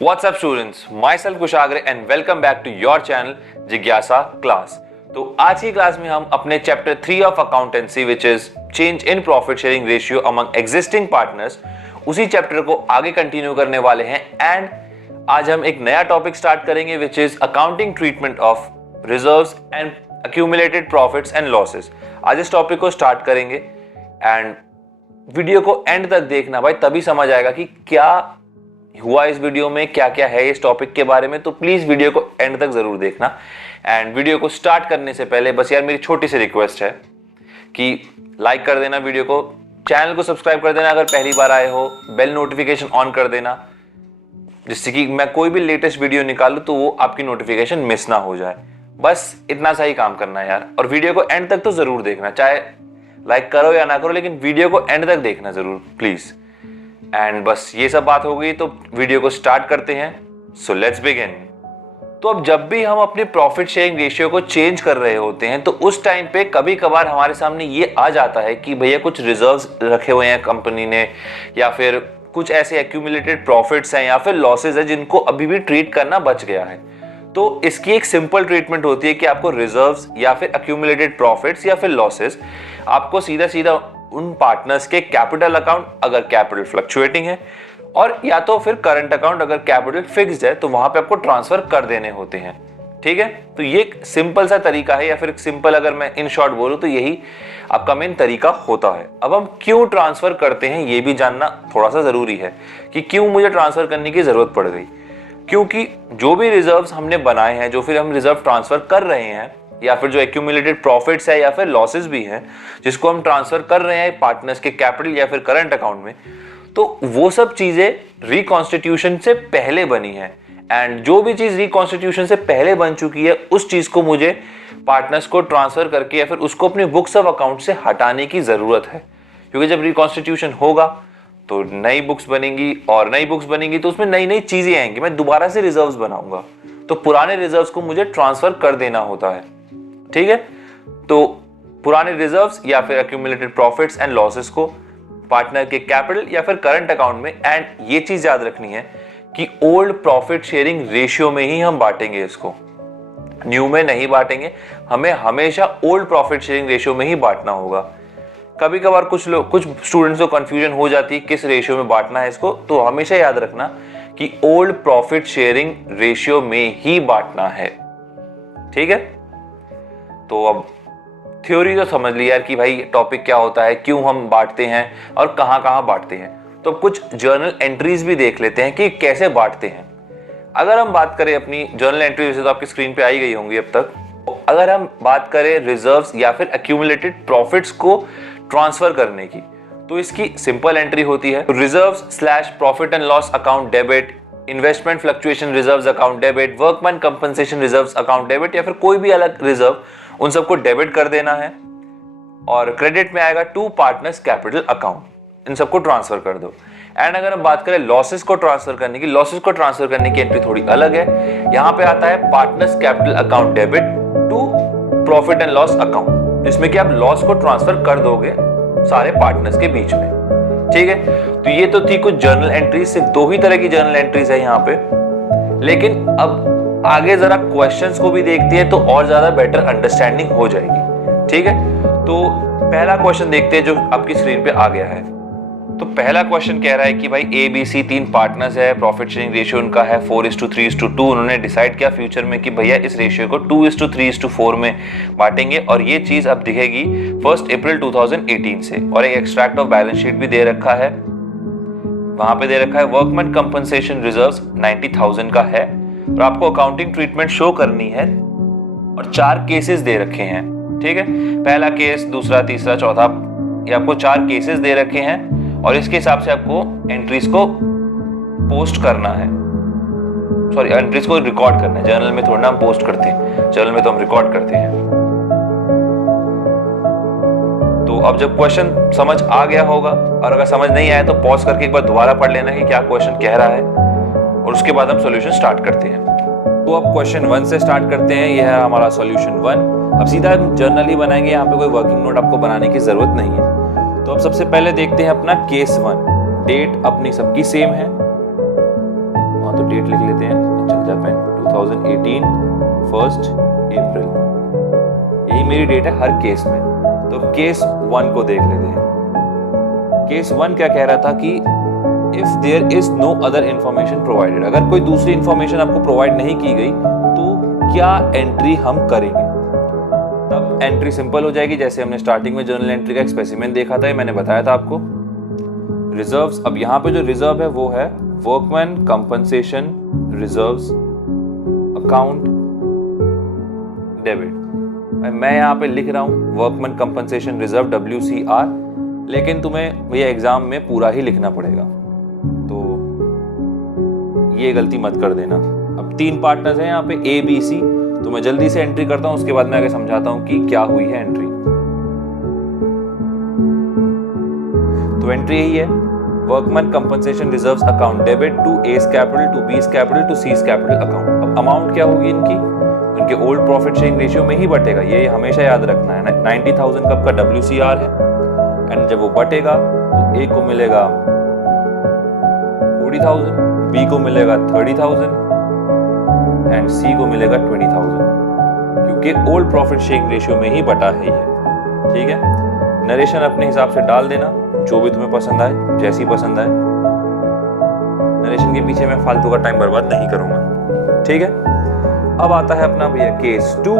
What's up students? Myself Kushagra and welcome back to your channel जिज्ञासा class. तो आज की क्लास में हम अपने chapter 3 of accountancy which is change in profit sharing ratio among existing partners, उसी chapter को आगे कंटिन्यू करने वाले हैं। एंड आज हम एक नया टॉपिक स्टार्ट करेंगे which is accounting treatment of reserves and accumulated profits and losses. आज इस टॉपिक को स्टार्ट करेंगे एंड वीडियो को एंड तक देखना भाई, तभी समझ आएगा कि क्या हुआ इस वीडियो में, क्या क्या है इस टॉपिक के बारे में। तो प्लीज वीडियो को एंड तक जरूर देखना। एंड वीडियो को स्टार्ट करने से पहले बस यार मेरी छोटी सी रिक्वेस्ट है कि लाइक कर देना वीडियो को, चैनल को सब्सक्राइब कर देना अगर पहली बार आए हो, बेल नोटिफिकेशन ऑन कर देना जिससे कि मैं कोई भी लेटेस्ट वीडियो निकालूं तो वो आपकी नोटिफिकेशन मिस ना हो जाए। बस इतना सा ही काम करना है यार। और वीडियो को एंड तक तो जरूर देखना, चाहे लाइक करो या ना करो, लेकिन वीडियो को एंड तक देखना जरूर प्लीज। एंड बस ये सब बात हो गई तो वीडियो को स्टार्ट करते हैं। So let's begin. तो अब जब भी हम अपने प्रॉफिट शेयरिंग रेशियो को चेंज कर रहे होते हैं तो उस टाइम पे कभी कभार हमारे सामने ये आ जाता है कि भैया कुछ रिजर्व्स रखे हुए हैं कंपनी ने, या फिर कुछ ऐसे एक्यूमुलेटेड प्रॉफिट्स हैं या फिर लॉसेज है जिनको अभी भी ट्रीट करना बच गया है। तो इसकी एक सिंपल ट्रीटमेंट होती है कि आपको रिजर्व्स या फिर एक्यूमुलेटेड प्रॉफिट्स या फिर लॉसेस आपको सीधा सीधा उन पार्टनर्स के कैपिटल अकाउंट अगर कैपिटल फ्लक्चुएटिंग है, और या तो फिर करंट अकाउंट अगर कैपिटल फिक्स्ड है तो वहां पे आपको ट्रांसफर कर देने होते हैं। ठीक है, तो ये एक सिंपल सा तरीका है, या फिर सिंपल अगर मैं इन शॉर्ट बोलूं तो यही आपका मेन तरीका होता है। अब हम क्यों ट्रांसफर करते हैं ये भी जानना थोड़ा सा जरूरी है कि क्यों मुझे ट्रांसफर करने की जरूरत पड़ गई। क्योंकि जो भी रिजर्व्स हमने बनाए हैं, जो फिर हम रिजर्व ट्रांसफर कर रहे हैं, या फिर जो एक्यूमुलेटेड प्रॉफिट्स है या फिर लॉसेस भी हैं जिसको हम ट्रांसफर कर रहे हैं पार्टनर्स के कैपिटल या फिर करंट अकाउंट में, तो वो सब चीजें रिकॉन्स्टिट्यूशन से पहले बनी है। एंड जो भी चीज रिकॉन्स्टिट्यूशन से पहले बन चुकी है उस चीज को मुझे पार्टनर्स को ट्रांसफर करके या फिर उसको अपने बुक्स ऑफ अकाउंट से हटाने की जरूरत है। क्योंकि जब रिकॉन्स्टिट्यूशन होगा तो नई बुक्स बनेंगी, और नई बुक्स बनेंगी तो उसमें नई नई चीजें आएंगी, मैं दोबारा से रिजर्व्स बनाऊंगा, तो पुराने रिजर्व्स को मुझे ट्रांसफर कर देना होता है। ठीक है, तो पुराने रिजर्व्स या फिर एक्यूमुलेटेड प्रॉफिट्स एंड लॉसेस को पार्टनर के कैपिटल या फिर करंट अकाउंट में, एंड ये चीज याद रखनी है कि ओल्ड प्रॉफिट शेयरिंग रेशियो में ही हम बांटेंगे इसको, न्यू में नहीं बांटेंगे। हमें हमेशा ओल्ड प्रॉफिट शेयरिंग रेशियो में ही बांटना होगा। कभी कभार कुछ स्टूडेंट्स को कंफ्यूजन हो जाती है किस रेशियो में बांटना है इसको, तो हमेशा याद रखना कि ओल्ड प्रॉफिट शेयरिंग रेशियो में ही बांटना है। ठीक है, तो अब थ्योरी तो समझ ली यार कि भाई टॉपिक क्या होता है, क्यों हम बांटते हैं और कहां कहां बांटते हैं। तो कुछ जर्नल एंट्रीज भी देख लेते हैं कि कैसे बांटते हैं। अगर हम बात करें अपनी जर्नल एंट्री, वैसे तो आपकी स्क्रीन पे आई गई होंगी अब तक। अगर हम बात करें रिजर्व्स या फिर एक्यूमुलेटेड प्रॉफिट्स को ट्रांसफर करने की, तो इसकी सिंपल एंट्री होती है reserves slash profit and loss account debit, investment fluctuation reserves account debit, workman compensation reserves account debit, या फिर कोई भी अलग रिजर्व, उन सबको डेबिट कर देना है। और क्रेडिट में आएगा टू पार्टनर्स कैपिटल अकाउंट, इन सबको ट्रांसफर कर दो। एंड अगर हम बात करें लॉसेस को ट्रांसफर करने की, लॉसेस को ट्रांसफर करने की एंट्री थोड़ी अलग है। यहां पे आता है partners capital account debit to profit and loss account, जिसमें कि आप लॉस को ट्रांसफर कर दोगे सारे पार्टनर्स के बीच में। ठीक है, तो ये तो थी कुछ जर्नल एंट्रीज, सिर्फ दो ही तरह की जर्नल एंट्रीज है यहाँ पे। लेकिन अब आगे जरा क्वेश्चंस को भी देखते हैं तो और ज्यादा बेटर अंडरस्टैंडिंग हो जाएगी। ठीक है, तो पहला क्वेश्चन देखते हैं जो आपकी स्क्रीन पे आ गया है। तो पहला क्वेश्चन कह रहा है कि भाई ABC 3 पार्टनर्स है, प्रॉफिट शेयरिंग रेशियो उनका है 4:3:2। उन्होंने डिसाइड किया फ्यूचर में कि भैया इस रेशियो को 2:3:4 में बांटेंगे, और ये चीज अब दिखेगी 1 अप्रैल 2018 से। और एक एक्सट्रैक्ट ऑफ बैलेंस शीट भी दे रखा है, वहां पे दे रखा है वर्कमैन कंपनसेशन रिजर्व्स 90,000 का है, और आपको अकाउंटिंग ट्रीटमेंट शो करनी है, और 4 केसेस दे रखे हैं। ठीक है, पहला केस, दूसरा, तीसरा, चौथा, ये आपको 4 केसेस दे रखे हैं, और इसके हिसाब से आपको एंट्रीज को पोस्ट करना है, सॉरी एंट्रीज को रिकॉर्ड करना है। जर्नल में थोड़ा हम पोस्ट करते हैं, जर्नल में तो हम रिकॉर्ड करते हैं। तो अब जब क्वेश्चन समझ आ गया होगा, और अगर समझ नहीं आया तो पॉज करके एक बार दोबारा पढ़ लेना कि क्या क्वेश्चन कह रहा है, और उसके बाद हम सॉल्यूशन स्टार्ट करते हैं। तो अब क्वेश्चन 1 से स्टार्ट करते हैं। यह है हमारा सॉल्यूशन 1। अब सीधा जर्नल ही बनाएंगे, यहाँ पे कोई वर्किंग नोट आपको बनाने की जरूरत नहीं है। तो अब सबसे पहले देखते हैं अपना केस 1। डेट अपनी सबकी सेम है, हाँ तो डेट लिख लेते हैं, चल जा पेन, 2018 1 अप्रैल, यही मेरी डेट है हर केस में। तो केस 1 को देख लेते हैं। केस 1 क्या कह रहा था कि if there is no other information provided, अगर कोई दूसरी इंफॉर्मेशन आपको प्रोवाइड नहीं की गई तो क्या एंट्री हम करेंगे। तब एंट्री सिंपल हो जाएगी, जैसे हमने स्टार्टिंग में जर्नल एंट्री का एक स्पेसिमेन देखा था, मैंने बताया था आपको। रिजर्व्स, अब यहाँ पे जो रिजर्व है वो है workman compensation reserves account debit. मैं यहाँ पे लिख रहा हूँ वर्कमैन कंपनसेशन रिजर्व WCR, लेकिन तुम्हें भैया एग्जाम में पूरा ही लिखना पड़ेगा, तो ये गलती मत कर देना। अब 3 पार्टनर्स हैं यहाँ पे ABC, तो मैं जल्दी से एंट्री करता हूँ, उसके बाद मैं आगे समझाता हूँ कि क्या हुई है एंट्री। तो एंट्री यही है, workman compensation reserves account debit to A's capital to B's capital to C's capital account. अब अमाउंट क्या होगी इनकी, उनके ओल्ड प्रॉफिट शेयरिंग रेशियो में ही बटेगा, ये हमेशा याद रखना है। 90,000 कब का WCR है, एंड जब वो बटेगा तो A को मिलेगा 40,000, B को मिलेगा 30,000 एंड C को मिलेगा 20,000, क्योंकि ओल्ड प्रॉफिट शेयरिंग रेशियो में ही बटा है ये। ठीक है, नरेशन अपने हिसाब से डाल देना, जो भी तुम्हें पसंद आए, जैसी पसंद आए। नरेशन के पीछे मैं फालतू का टाइम बर्बाद नहीं करूंगा। ठीक है, अब आता है अपना भैया केस 2।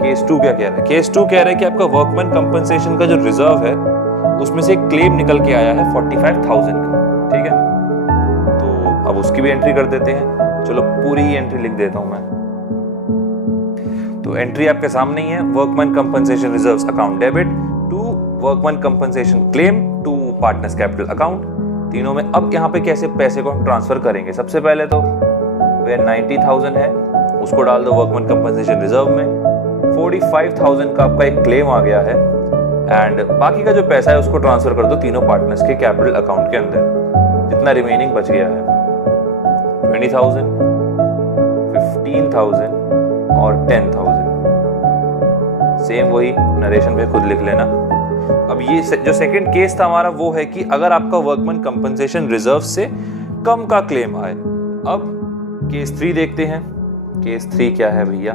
केस 2 क्या कह रहा है, केस 2 कह रहा है कि आपका वर्कमैन कंपनसेशन का जो रिजर्व है उसमें से एक क्लेम निकल के आया है 45,000 का। ठीक है, तो अब उसकी भी एंट्री कर देते हैं। चलो पूरी ही एंट्री लिख देता हूं मैं। तो एंट्री आपके सामने ही है, workman compensation reserves account debit to workman compensation claim to partners capital account. तीनों में अब यहाँ पे कैसे पैसे को हम ट्रांसफर करेंगे। सबसे पहले तो 90,000 है, उसको डाल दो वर्कमैन कंपनसेशन रिजर्व में। 45,000 का आपका एक क्लेम आ गया है, एंड बाकी का जो पैसा है उसको ट्रांसफर कर दो तीनों पार्टनर्स के कैपिटल अकाउंट के अंदर। जितना रिमेनिंग बच गया है 20,000, 15,000 और 10,000। सेम वही नरेशन पे खुद लिख लेना। अब ये जो सेकंड केस था हमारा वो है कि अगर आपका वर्कमैन कंपनसेशन रिजर्व से कम का क्लेम आए। अब केस 3 देखते हैं। केस 3 क्या है भैया,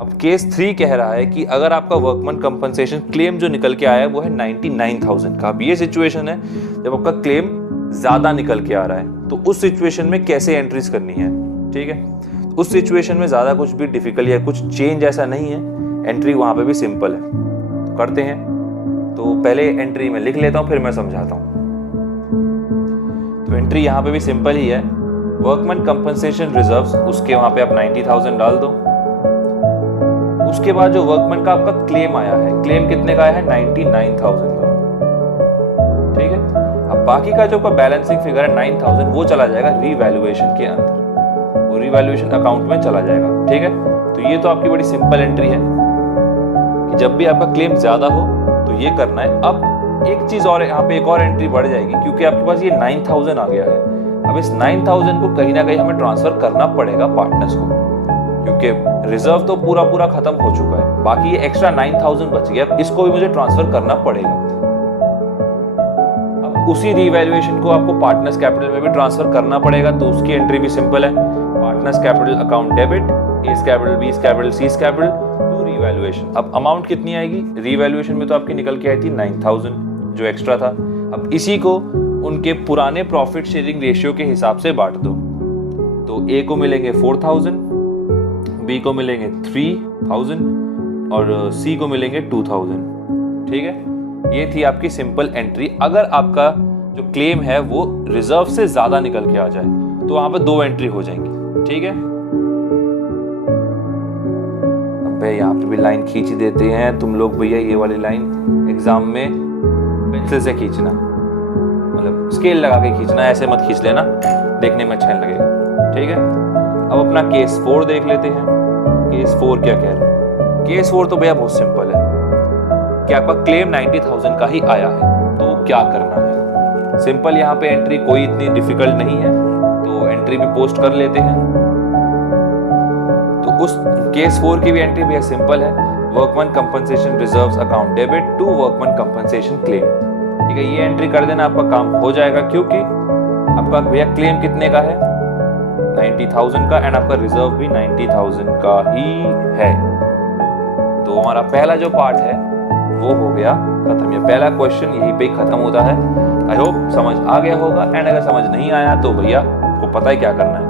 अब केस 3 कह रहा है कि अगर आपका वर्कमैन कंपनसेशन क्लेम जो निकल के आया है वो है 99,000 का। अब ये सिचुएशन है जब आपका क्लेम ज्यादा निकल के आ रहा है, तो उस सिचुएशन में कैसे एंट्रीज करनी है। ठीक है, उस सिचुएशन में ज्यादा कुछ भी डिफिकल्ट या कुछ चेंज ऐसा नहीं है, एंट्री वहां पे भी सिंपल है। तो करते हैं, तो पहले एंट्री में लिख लेता हूं फिर मैं समझाता हूं। तो एंट्री यहां पे भी सिंपल ही है, वर्कमैन कंपनसेशन रिजर्व्स, उसके वहां पे आप 90,000 डाल दो। उसके बाद जो वर्कमैन का आपका क्लेम आया है, क्लेम कितने का आया है 99,000 का। ठीक है, अब बाकी का जो बैलेंसिंग फिगर है 9,000 वो चला जाएगा रीवैल्यूएशन के अंदर, वो रीवैल्यूएशन अकाउंट में चला जाएगा। ठीक है, तो ये तो आपकी बड़ी सिंपल एंट्री है कि जब भी आपका क्लेम ज्यादा हो तो ये करना है। अब एक चीज और, यहाँ पे एक और एंट्री बढ़ जाएगी क्योंकि आपके पास ये 9,000 आ गया है। अब इस 9,000 को कहीं ना कहीं हमें ट्रांसफर करना पड़ेगा पार्टनर्स को, क्योंकि रिजर्व तो पूरा खत्म हो चुका है, बाकी ये एक्स्ट्रा 9,000 बच गया, अब इसको भी मुझे ट्रांसफर करना पड़ेगा। अब उसी रीवैल्यूएशन को आपको पार्टनर्स कैपिटल में भी ट्रांसफर करना पड़ेगा, तो उसकी एंट्री भी सिंपल है, partners capital account debit A's capital B's capital C's capital to revaluation. अब अमाउंट कितनी आएगी, रीवैल्यूएशन में तो आपकी निकल के आई थी 9,000 जो एक्स्ट्रा था। अब इसी को उनके पुराने प्रॉफिट शेयरिंग रेशियो के हिसाब से बांट दो, तो A को मिलेंगे 4,000, B को मिलेंगे 3,000 और C को मिलेंगे 2,000। ठीक है, ये थी आपकी सिंपल एंट्री। अगर आपका जो क्लेम है वो रिजर्व से ज्यादा निकल के आ जाए तो वहां पर 2 एंट्री हो जाएंगी। ठीक है, अब यहाँ पे भी लाइन खींच देते हैं तुम लोग भैया, ये वाली लाइन एग्जाम में पेंसिल से खींचना, मतलब स्केल लगा के खींचना, ऐसे मत खींच लेना, देखने में अच्छा लगेगा। ठीक है, अब अपना केस 4 देख लेते हैं। केस 4 क्या कह रहा है, केस 4 तो भैया बहुत सिंपल है कि आपका क्लेम 90,000 का ही आया है, तो क्या करना है। सिंपल, यहाँ पे एंट्री कोई इतनी डिफिकल्ट नहीं है, तो एंट्री भी पोस्ट कर लेते हैं। तो उस केस 4 की भी एंट्री भैया सिंपल है, workman compensation reserves account debit to workman compensation claim. ठीक है, ये एंट्री कर देना, आपका काम हो जाएगा, क्योंकि आपका भैया क्लेम कितने का है? 90,000 का, एंड आपका रिजर्व भी 90,000 का ही है। तो हमारा पहला जो पार्ट है वो हो गया खत्म। ये पहला क्वेश्चन यहीं पे खत्म होता है। आई होप समझ आ गया होगा, एंड अगर समझ नहीं आया तो भैया आपको पता है क्या करना है।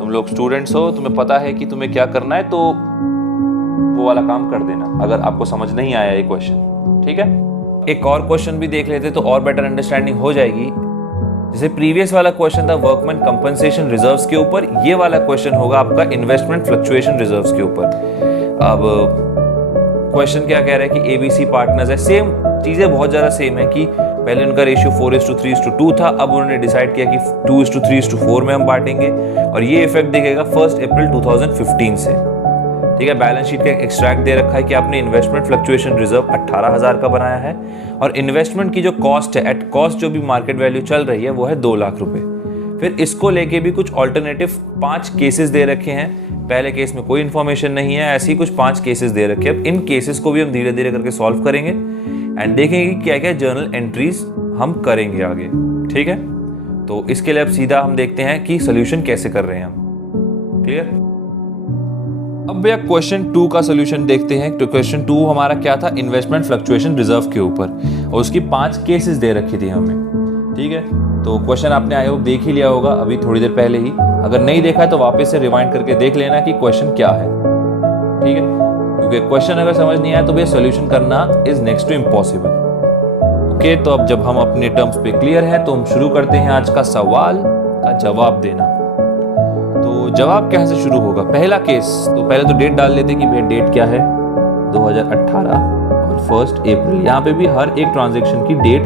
तुम लोग स्टूडेंट्स हो, तुम्हें पता है कि तुम्हें क्या करना है, तो वो वाला काम कर देना अगर आपको समझ नहीं आया ये क्वेश्चन। ठीक है, एक और क्वेश्चन भी देख लेते तो और बेटर अंडरस्टैंडिंग हो जाएगी। जैसे प्रीवियस वाला क्वेश्चन था वर्कमैन कंपनसेशन रिजर्व्स के ऊपर, ये वाला क्वेश्चन होगा आपका इन्वेस्टमेंट फ्लक्चुएशन रिजर्व्स के ऊपर। अब क्वेश्चन क्या कह रहा है कि एबीसी पार्टनर्स है, सेम चीजें बहुत ज्यादा सेम है कि पहले उनका रेशियो 4:3:2 था, अब उन्होंने डिसाइड किया कि 2:3:4 में हम बांटेंगे, और ये इफेक्ट दिखेगा 1 अप्रैल 2015 से। ठीक है, बैलेंस शीट का एक्सट्रैक्ट दे रखा है कि आपने इन्वेस्टमेंट फ्लक्चुएशन रिजर्व 18,000 का बनाया है, और इन्वेस्टमेंट की जो कॉस्ट है एट कॉस्ट जो भी मार्केट वैल्यू चल रही है वो है 2 लाख रुपए। फिर इसको लेके भी कुछ ऑल्टरनेटिव 5 केसेस दे रखे हैं। पहले केस में कोई इन्फॉर्मेशन नहीं है, ऐसे ही कुछ 5 केसेस दे रखे हैं। अब इन केसेस को भी हम धीरे धीरे करके सॉल्व करेंगे एंड देखेंगे कि क्या क्या जर्नल एंट्रीज हम करेंगे आगे। ठीक है, तो इसके लिए अब सीधा हम देखते हैं कि सोल्यूशन कैसे कर रहे हैं हम। क्लियर? अब भैया क्वेश्चन 2 का सोल्यूशन देखते हैं। तो क्वेश्चन 2 हमारा क्या था? इन्वेस्टमेंट फ्लक्चुएशन रिजर्व के ऊपर, और उसकी 5 केसेस दे रखी थी हमें। ठीक है, तो क्वेश्चन आपने आई होप देख ही लिया होगा अभी थोड़ी देर पहले ही। अगर नहीं देखा है तो वापस से रिवाइंड करके देख लेना कि क्वेश्चन क्या है। ठीक है, क्योंकि क्वेश्चन अगर समझ नहीं आया तो भैया सोल्यूशन करना is next to impossible. Okay, तो अब जब हम अपने टर्म्स पे क्लियर हैं तो हम शुरू करते हैं आज का सवाल का जवाब देना। तो जवाब कहाँ से शुरू होगा? पहला केस, तो पहले तो डेट डाल लेते कि भैया डेट क्या है, 2018 और 1 अप्रैल। यहाँ पे भी हर एक ट्रांजेक्शन की डेट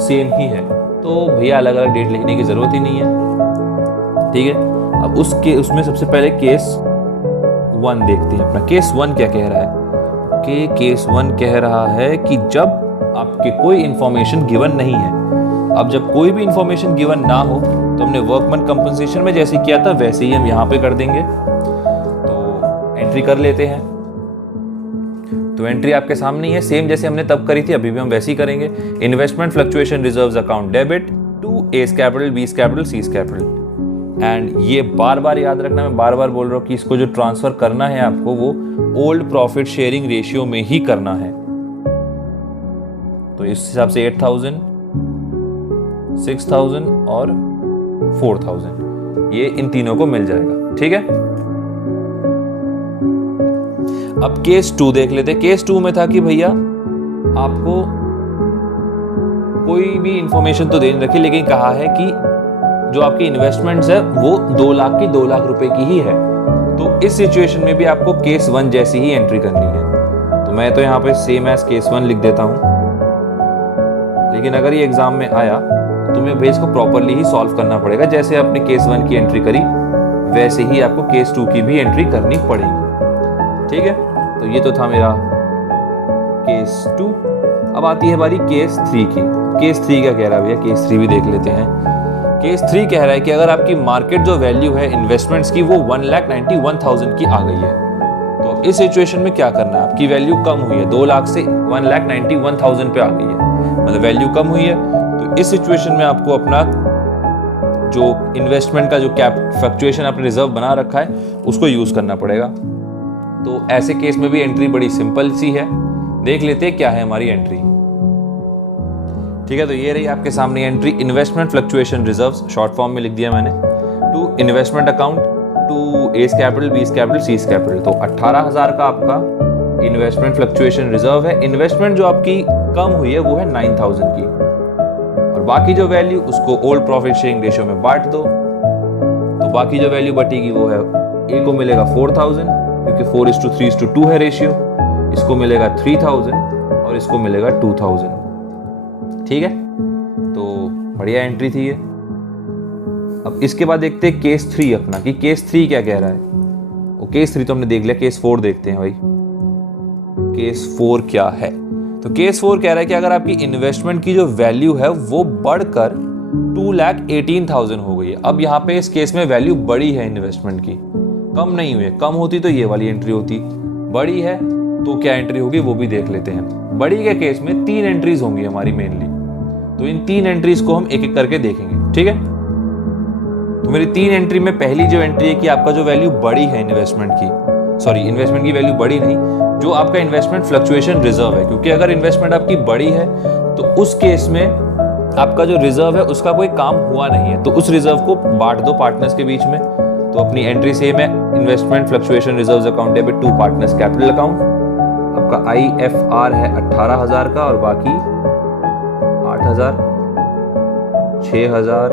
सेम ही है, तो भैया अलग अलग डेट लिखने की जरूरत ही नहीं है। ठीक है, अब उसमें सबसे पहले केस 1 देखते हैं अपना। केस 1 क्या कह रहा है कि केस 1 कह रहा है कि जब आपके कोई इंफॉर्मेशन गिवन नहीं है, अब जब कोई भी इंफॉर्मेशन गिवन ना हो तो हमने वर्कमैन कंपनसेशन में जैसे किया था वैसे ही हम यहाँ पे कर देंगे। तो एंट्री कर लेते हैं। तो एंट्री आपके सामने ही है, सेम जैसे हमने तब करी थी अभी भी हम वैसे ही करेंगे। Investment fluctuation reserves account debit to A's capital, B's capital, C's capital. And ये बार बार याद रखना, मैं बार बार बोल रहा हूँ कि इसको जो ट्रांसफर करना है आपको वो ओल्ड प्रॉफिट शेयरिंग रेशियो में ही करना है। तो इस हिसाब से 8,000, 6,000 और 4,000 ये इन तीनों को मिल जाएगा। ठीक है, अब केस 2 देख लेते। केस 2 में था कि भैया आपको कोई भी इंफॉर्मेशन तो दे नहीं रखी, लेकिन कहा है कि जो आपकी इन्वेस्टमेंट्स है वो 2 लाख की 2 लाख रुपए की ही है। तो इस सिचुएशन में भी आपको केस 1 जैसी ही एंट्री करनी है। तो मैं तो यहाँ पे सेम एज केस 1 लिख देता हूं, लेकिन अगर ये एग्जाम में आया तो तुम्हें भैया इसको प्रॉपरली ही सॉल्व करना पड़ेगा। जैसे आपने केस 1 की एंट्री करी वैसे ही आपको केस 2 की भी एंट्री करनी पड़ेगी। ठीक है, तो ये तो था मेरा केस 2। अब आती है बारी केस 3 की। केस 3 क्या कह रहा है भैया? केस 3 भी देख लेते हैं। केस 3 कह रहा है कि अगर आपकी मार्केट जो वैल्यू है इन्वेस्टमेंट्स की वो 1,91,000 की आ गई है, तो इस सिचुएशन में क्या करना है? आपकी वैल्यू कम हुई है, 2 लाख से 1,91,000 पे आ गई है, मतलब वैल्यू कम हुई है। तो इस सिचुएशन में आपको अपना जो इन्वेस्टमेंट का जो कैप फ्लक्चुएशन आपने रिजर्व बना रखा है उसको यूज करना पड़ेगा। तो ऐसे केस में भी एंट्री बड़ी सिंपल सी है, देख लेते हैं क्या है हमारी एंट्री। ठीक है, तो ये रही आपके सामने entry, investment fluctuation reserves, short form में लिख दिया मैंने, to investment account to A's capital, B's capital, C's capital. तो 18,000 का आपका इन्वेस्टमेंट फ्लक्चुएशन रिजर्व है। इन्वेस्टमेंट जो आपकी कम हुई है वो है 9,000 की, और बाकी जो वैल्यू उसको ओल्ड प्रॉफिट शेयरिंग रेशियो में बांट दो। तो बाकी जो वैल्यू बटेगी वो है, ए को मिलेगा 4,000 क्योंकि 4:3:2 है रेशियो, इसको मिलेगा 3,000 और इसको मिलेगा 2,000। ठीक है, तो बढ़िया एंट्री थी ये। अब इसके बाद देखते हैं केस 3 अपना, कि केस 3 क्या कह रहा है। वो केस 3 तो हमने देख लिया, केस 4 देखते हैं भाई। केस 4 क्या है? तो केस 4 कह रहा है कि अगर आपकी इन्वेस्टमेंट की जो वैल्यू है वो बढ़कर 2,18,000 हो गई है। अब यहाँ पे इस केस में वैल्यू बड़ी है इन्वेस्टमेंट की, कम नहीं हुई है। कम होती तो ये वाली एंट्री होती, बड़ी है तो क्या एंट्री होगी वो भी देख लेते हैं। बड़ी के केस में 3 एंट्रीज होंगी हमारी मेनली। तो इन 3 एंट्रीज को हम एक एक करके देखेंगे, ठीक है। तो मेरी 3 एंट्री में पहली जो एंट्री है कि आपका जो वैल्यू बड़ी है इन्वेस्टमेंट की वैल्यू बड़ी नहीं, जो आपका इन्वेस्टमेंट फ्लक्चुएशन रिजर्व है, क्योंकि अगर इन्वेस्टमेंट आपकी बड़ी है तो उस केस में आपका जो रिजर्व है उसका कोई काम हुआ नहीं है, तो उस रिजर्व को बांट दो पार्टनर्स के बीच में। तो अपनी एंट्री सेम है, investment fluctuation reserves account debit to partners capital account. आपका IFR है 18,000 का और बाकी 8,000, 6,000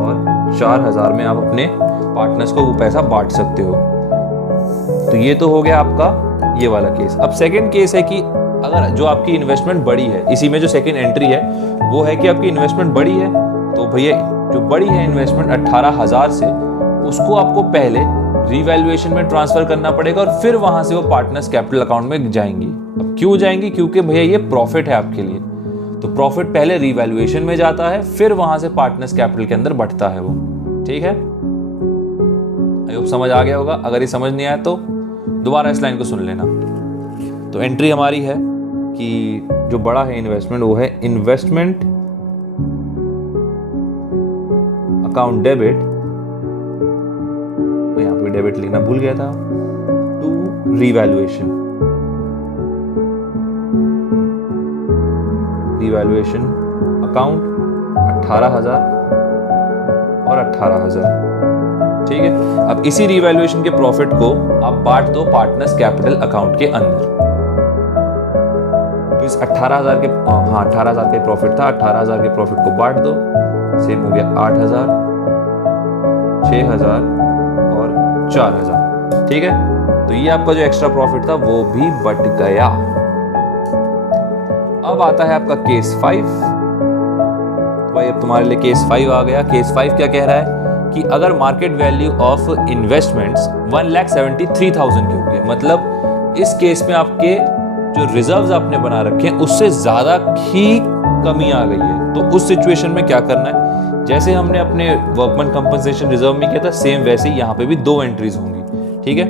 और 4,000 में आप अपने पार्टनर्स को वो पैसा बांट सकते हो। तो ये तो हो गया आपका ये वाला केस। अब सेकंड केस है कि अगर जो आपकी इन्वेस्टमेंट बड़ी है, इसी में जो सेकंड एंट्री है वो है कि आपकी इन्वेस्टमेंट बड़ी है, तो भैया जो बड़ी है इन्वेस्टमेंट 18,000 से, उसको आपको पहले रीवैल्यूएशन में ट्रांसफर करना पड़ेगा और फिर वहां से वो पार्टनर्स कैपिटल अकाउंट में जाएंगी। अब क्यों जाएंगी? क्योंकि भैया ये प्रॉफिट है आपके लिए, तो प्रॉफिट पहले रीवैल्यूएशन में जाता है, फिर वहां से पार्टनर्स कैपिटल के अंदर बढ़ता है वो, ठीक है। आई होप समझ आ गया होगा। अगर ये समझ नहीं आया तो दोबारा इस लाइन को सुन लेना। तो एंट्री हमारी है कि जो बड़ा है इन्वेस्टमेंट वो है इन्वेस्टमेंट अकाउंट डेबिट, तो यहां पे डेबिट लिखना भूल गया था, टू रीवैल्यूएशन अकाउंट 18,000 और 18,000, ठीक है। अब इसी रीवैल्यूएशन के प्रॉफिट को आप बांट दो पार्टनर्स कैपिटल अकाउंट के अंदर। तो इस 18,000 के 18,000 के प्रॉफिट था, 18,000 के प्रॉफिट को बांट दो, सेम हो गया 8,000, 6,000 और 4,000, ठीक है। तो ये आपका जो एक्स्ट्रा प्रॉफिट था वो भी बट गया। अब आता है आपका केस 5। भाई अब तुम्हारे लिए केस 5 आ गया। केस 5 क्या कह रहा है कि अगर मार्केट वैल्यू ऑफ इन्वेस्टमेंट्स 1,73,000 की होगी, मतलब इस केस में आपके जो रिजर्व्स आपने बना रखे हैं उससे ज्यादा ही कमी आ गई है, तो उस सिचुएशन में क्या करना है? जैसे हमने अपने वर्कमैन कंपनसेशन रिजर्व में किया था, सेम वैसे ही यहाँ पे भी 2 एंट्रीज होंगी, ठीक है।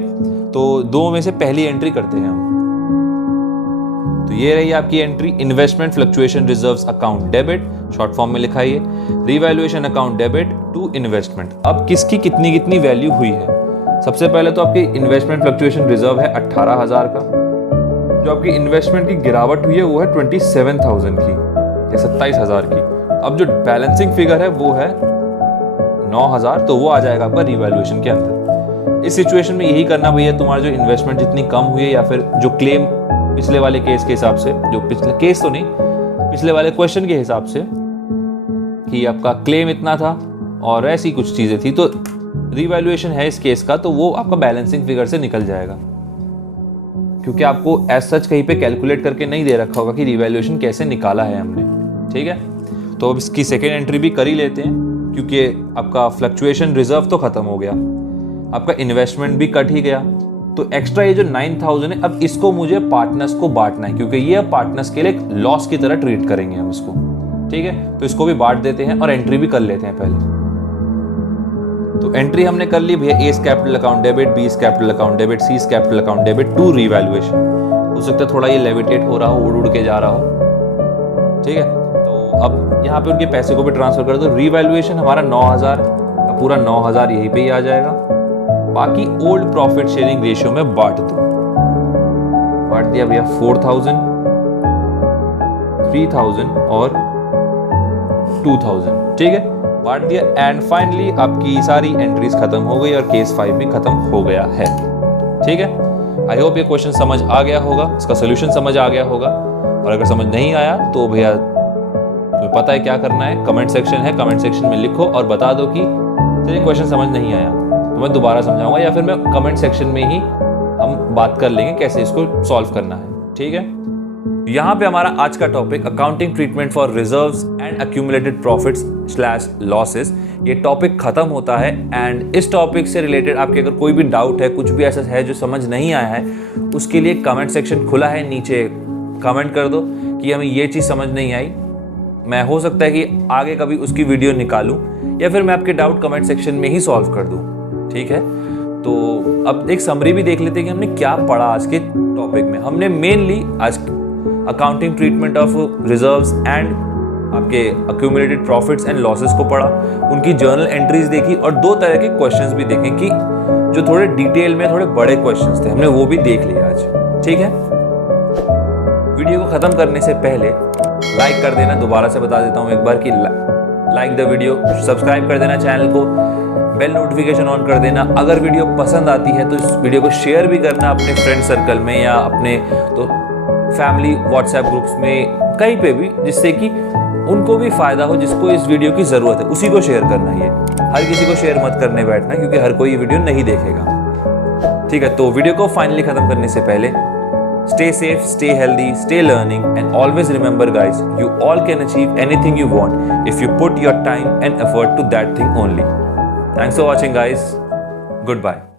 तो 2 में से पहली एंट्री करते हैं हम। तो ये रही आपकी entry, investment fluctuation reserves account debit, short form में लिखा है, revaluation account debit to investment. अब किसकी कितनी कितनी वैल्यू हुई है? सबसे पहले तो आपकी इन्वेस्टमेंट फ्लक्चुएशन रिजर्व है 18,000 का, जो आपकी इन्वेस्टमेंट की गिरावट हुई है वो है 27,000 की या 27,000 की। अब जो बैलेंसिंग फिगर है वो है 9,000, तो वो आ जाएगा आपका रीवैल्यूएशन के अंदर। इस सिचुएशन में यही करना भैया, तुम्हारा जो इन्वेस्टमेंट जितनी कम हुई है या फिर जो क्लेम पिछले वाले केस के हिसाब से, जो पिछले केस तो नहीं, पिछले वाले क्वेश्चन के हिसाब से कि आपका क्लेम इतना था और ऐसी कुछ चीजें थी, तो रीवैल्यूएशन है इस केस का, तो वो आपका बैलेंसिंग फिगर से निकल जाएगा, क्योंकि आपको एज सच कहीं पे कैलकुलेट करके नहीं दे रखा होगा कि रीवैल्यूएशन कैसे निकाला है हमने, ठीक है। तो अब इसकी सेकेंड एंट्री भी कर ही लेते हैं, क्योंकि आपका फ्लक्चुएशन रिजर्व तो खत्म हो गया, आपका इन्वेस्टमेंट भी कट ही गया, तो एक्स्ट्रा ये जो 9,000 है, अब इसको मुझे पार्टनर्स को बांटना है, क्योंकि ये पार्टनर्स के लिए लॉस की तरह ट्रीट करेंगे हम इसको, ठीक है। तो इसको भी बांट देते हैं और एंट्री भी कर लेते हैं पहले। तो एंट्री हमने कर ली भैया, A capital account debit, B capital account debit, C capital account debit to revaluation. हो सकता है थोड़ा ये लेविटेट हो रहा हो, उड़ उड़ के जा रहा हो, ठीक है। तो अब यहाँ पे उनके पैसे को भी ट्रांसफर कर दो। रीवैल्यूएशन हमारा 9,000 का पूरा 9,000 यहीं पे ही आ जाएगा, बाकी ओल्ड प्रॉफिट शेयरिंग रेशियो में बांट दो। बांट दिया भैया 4,000, 3,000 और 2,000, ठीक है, बांट दिया। एंड फाइनली आपकी सारी एंट्रीज खत्म हो गई और केस 5 भी खत्म हो गया है, ठीक है। आई होप ये क्वेश्चन समझ आ गया होगा, इसका सोल्यूशन समझ आ गया होगा, और अगर समझ नहीं आया तो भैया तुम्हें पता है क्या करना है, कमेंट सेक्शन है, कमेंट सेक्शन में लिखो और बता दो कि ये क्वेश्चन समझ नहीं आया, तो मैं दोबारा समझाऊंगा, या फिर मैं कमेंट सेक्शन में ही हम बात कर लेंगे कैसे इसको सॉल्व करना है, ठीक है। यहाँ पे हमारा आज का topic accounting treatment for reserves and accumulated profits slash losses, ये टॉपिक खत्म होता है। एंड इस टॉपिक से रिलेटेड आपके अगर कोई भी डाउट है, कुछ भी ऐसा है जो समझ नहीं आया है, उसके लिए कमेंट सेक्शन खुला है, नीचे कमेंट कर दो कि हमें ये चीज़ समझ नहीं आई। मैं हो सकता है कि आगे कभी उसकी वीडियो निकालूं, या फिर मैं आपके डाउट कमेंट सेक्शन में ही सॉल्व कर दूं, ठीक है। तो अब एक समरी भी देख लेते हैं कि हमने क्या पढ़ा आज के टॉपिक में। हमने मेनली आज accounting treatment of reserves and आपके अक्यूमुलेटेड प्रॉफिट्स एंड लॉसेस को पढ़ा, उनकी जर्नल एंट्रीज देखी और 2 तरह के क्वेश्चंस भी देखे कि जो थोड़े डिटेल में थोड़े बड़े क्वेश्चंस थे, हमने वो भी देख लिया आज। ठीक है, वीडियो को खत्म करने से पहले लाइक कर देना, दोबारा से बता देता हूँ एक बार कि लाइक द वीडियो, सब्सक्राइब कर देना चैनल को, बेल नोटिफिकेशन ऑन कर देना। अगर वीडियो पसंद आती है तो इस वीडियो को शेयर भी करना अपने फ्रेंड सर्कल में या अपने तो फैमिली व्हाट्सएप ग्रुप्स में, कहीं पे भी, जिससे कि उनको भी फायदा हो, जिसको इस वीडियो की जरूरत है उसी को शेयर करना। ये हर किसी को शेयर मत करने बैठना, क्योंकि हर कोई ये वीडियो नहीं देखेगा। ठीक है, तो वीडियो को फाइनली खत्म करने से पहले stay safe, stay healthy, stay learning, and always remember guys, you all can achieve anything you want if you put your time and effort to that thing only. Thanks for watching guys. Goodbye.